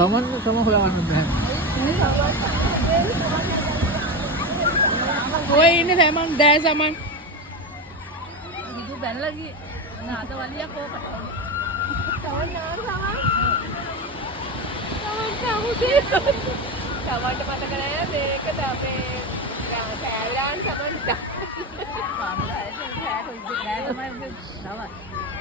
Saman sama hulawan band. ඔය ඉන්නේ සමන් දැ සමන් විදු බැලලා ගියේ නාද වලියක් ඕකට තවන් තවන්ට මතක නෑ මේක තමයි සෑවිලාන් සමන් තමයි